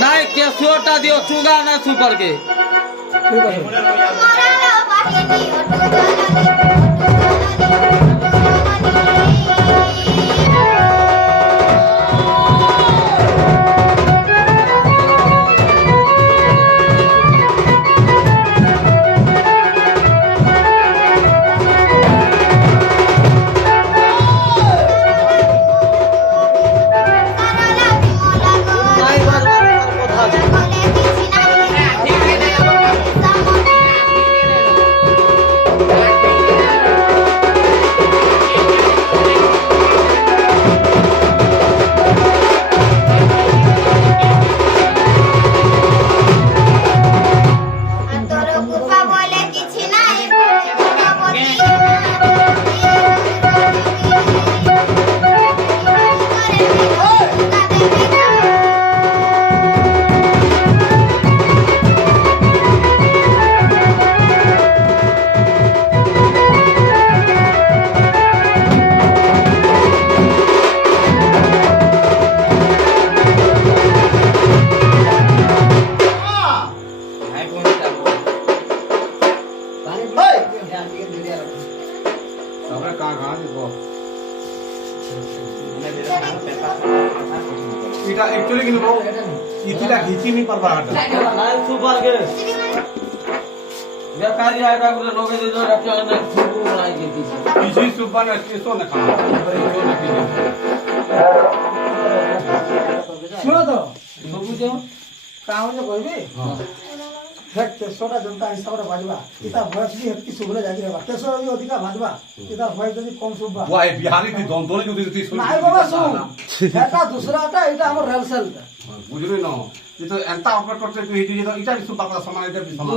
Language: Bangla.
নাই কেসুয়াটা দিও চুগা না সুপার কে এটা एक्चुअली কিন্তু ইতিটা ঘিচি নি পারবা হাটা নাই সুপার কে বেকারি আইটা করে লগে দে দো রাখা না ফুকু নাই কে দিছি কিছু সুপার না স্টেশন না খাওয়া শুনো তো সবু দেও কাম যে কইবি দেখ তেসোটা জনতা হিসাবে বাজবা এটা ভয়েস भी হেতকি সুবলে যাই রে তেসো যদি অধিকা বাজবা এটা ভয়েস যদি কম সুববা ওয়াই বিহারি দি দন্তলি যদি তুই শুন নাই বাবা শুন এটা দুসরাটা এটা আমার রেলসেলটা বুঝলি না যে তো এন্তা অপারেট করতে তুই হিটি যে এটা সুপার সমান এটা সমান